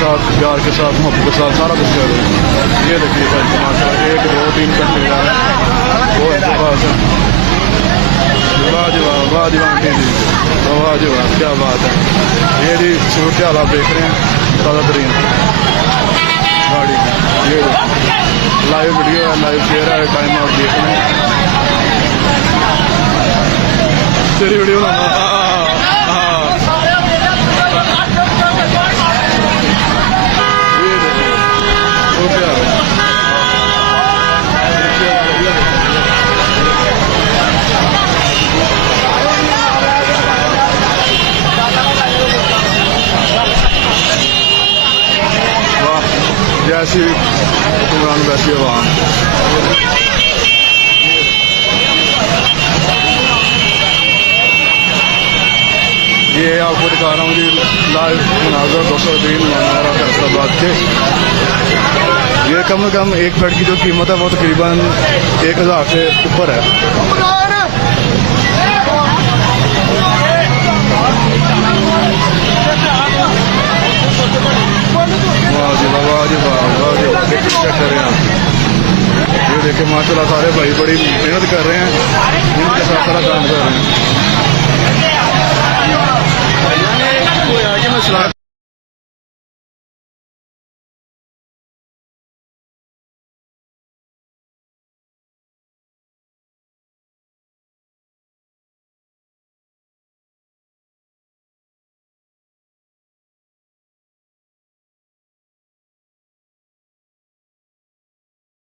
साथ, प्यार के साथ, मोहब्बत के साथ सारा कुछ कर रहे हैं। ये देखिए भाई माशाल्लाह 1 2 3 घंटे जा रहे हैं वो इनके पास है। वाजवाब वाजवाब जी, वाजवाब क्या बात है। ये जी सूरत हालात देख रहे हैं ताज़ा तरीन गाड़ी। ये लाइव वीडियो है, लाइव शेयर है, टाइम आप देख रहे हैं। तेरी वीडियो जैसी इमरान वैसी आवाम। ये आपको दिखा रहा हूँ जी लाइव मुनाज़र 203 मनारा फैसलाबाद के। ये कम से कम एक बेड की जो कीमत है वो तकरीबन 1000 से ऊपर है। ये देखिए माशाल्लाह सारे भाई बड़ी मेहनत कर रहे हैं, इनके साथ सारा काम कर रहे हैं।